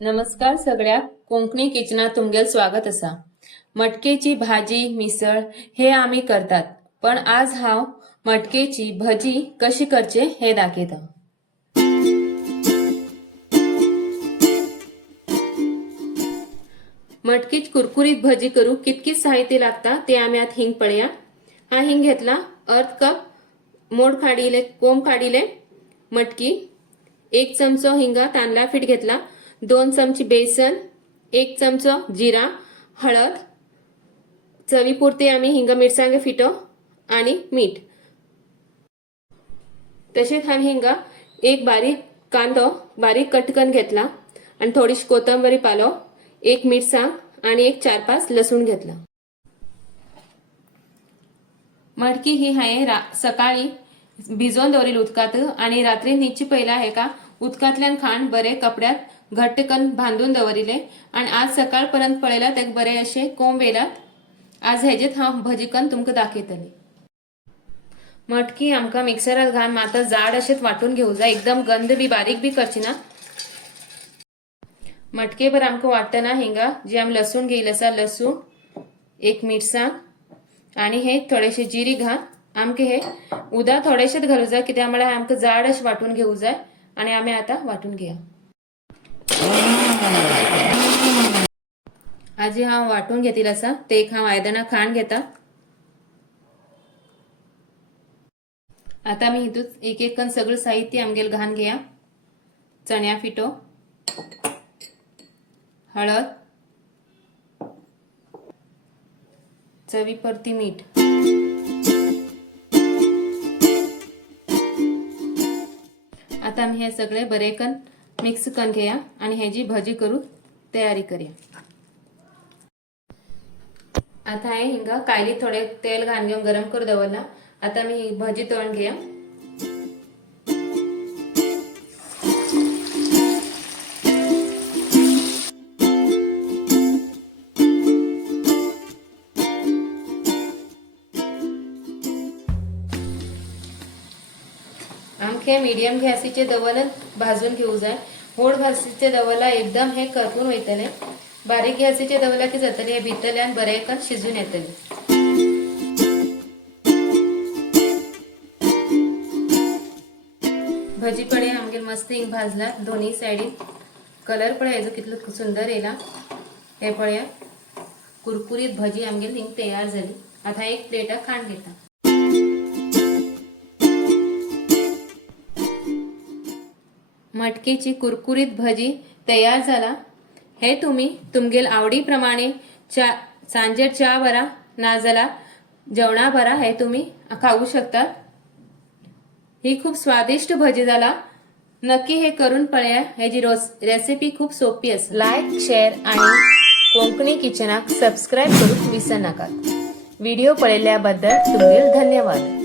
नमस्कार सगळ्या कोंकणी किचनात तुमगेल स्वागत असा। मटकेची भाजी मिसळ हे आम्ही करतात, पण आज हांव मटकेची भजी कशी करचे हे दाखयता। मटकीची कुरकुरीत भजी करू कितकी साहित्य लागता ते आम्ही आता हिंग पळया। हा हिंग घेतला अर्ध कप मोड काढिले कोंब काढिले मटकी, 1 चमचो हिंगा तांदळा पीठ घेतला, 2 चमचे बेसन, 1 चमचो जिरा, हळद, चवीपुरते आम्ही हिंग मिरसांगे फिटो आणि मीठ। तसेच हा हिंगा एक बारीक कांदो बारीक कट करून घेतला आणि थोडीशी कोथिंबीर पालो, 1 मिरसांग आणि 1 4-5 लसूण घेतला। मटकी ही हाये सकाळी भिजवून दवरिली उदकात आणि रात्री न्हिदची पहिला हे का उदकातल्यान खाण बरे कपड्यात घट्ट करून बांधून दवरिले आणि आज सकाळपर्यंत पळयला ते बरे असे कोंब येलात। आज हेजेत हांव भजी करून तुमका दाखयतली। मटकी आमका मिक्सरात घालून मात्र जाड अशेच वाटून घेऊ जाय, एकदम गंध बी बारीक बी करची ना। मटके भर आमका वाटतना हिंगा जे आम लसूण घेईल असा लसूण, 1 मिरसांग आणि हे थोडेसे जिरी घाल। आमके हे उदा थोडेशेच घालू जाय कित्याक म्हळ्यार आमका जाड अशें वाटून घेऊ जाय आणि आम्ही आता वाटून घेया। आजी हांव वाटून घेतिल असा ते एक हांव आयदना खाण घेता। आता मी हितून एक एक करून सगळं साहित्य आमगेल घाण घेया। चण्या पिठो, हळद, चवीपुरती मीठ, आता आम्ही हे सगळे बरे करून मिक्स करून घेया आणि ह्याची भजी करू तयारी करूया। आता हे हिंगा कायली थोडे तेल घाण घेऊन गरम करू दवरला। आता मी ही भजी तळून घेया। आमके मीडियम गॅसीचे दवरन भाजून घेऊ जाय। मोड गॅसीचे दवरला एकदम हे करपून वयतले, बारीक गॅसीचे दवरला की जातले हे भितरल्यान बरे करून शिजून येतले। भजी पळे आमगे मस्त हिंग भाजला दोन्ही साइडीन, कलर पळे हेजो कितलो सुंदर येला। हे पळया कुरकुरीत भजी आमगे हिंग तयार झाली। आता एक प्लेटा खाण घेता। मटकीची कुरकुरीत भजी तयार झाला। हे तुम्ही तुमगेल आवडी प्रमाणे सांजेर च्या बरा ना जाल्यार जेवणा बरा हे तुम्ही खाऊ शकता। ही खूप स्वादिष्ट भजी झाला, नक्की हे करून पळया। ह्याची रेसिपी खूप सोपी असा। लाईक, शेअर आणि कोंकणी किचनाक सबस्क्राइब करूक विसरू नका। व्हिडिओ पळयल्याबद्दल तुमगेल धन्यवाद।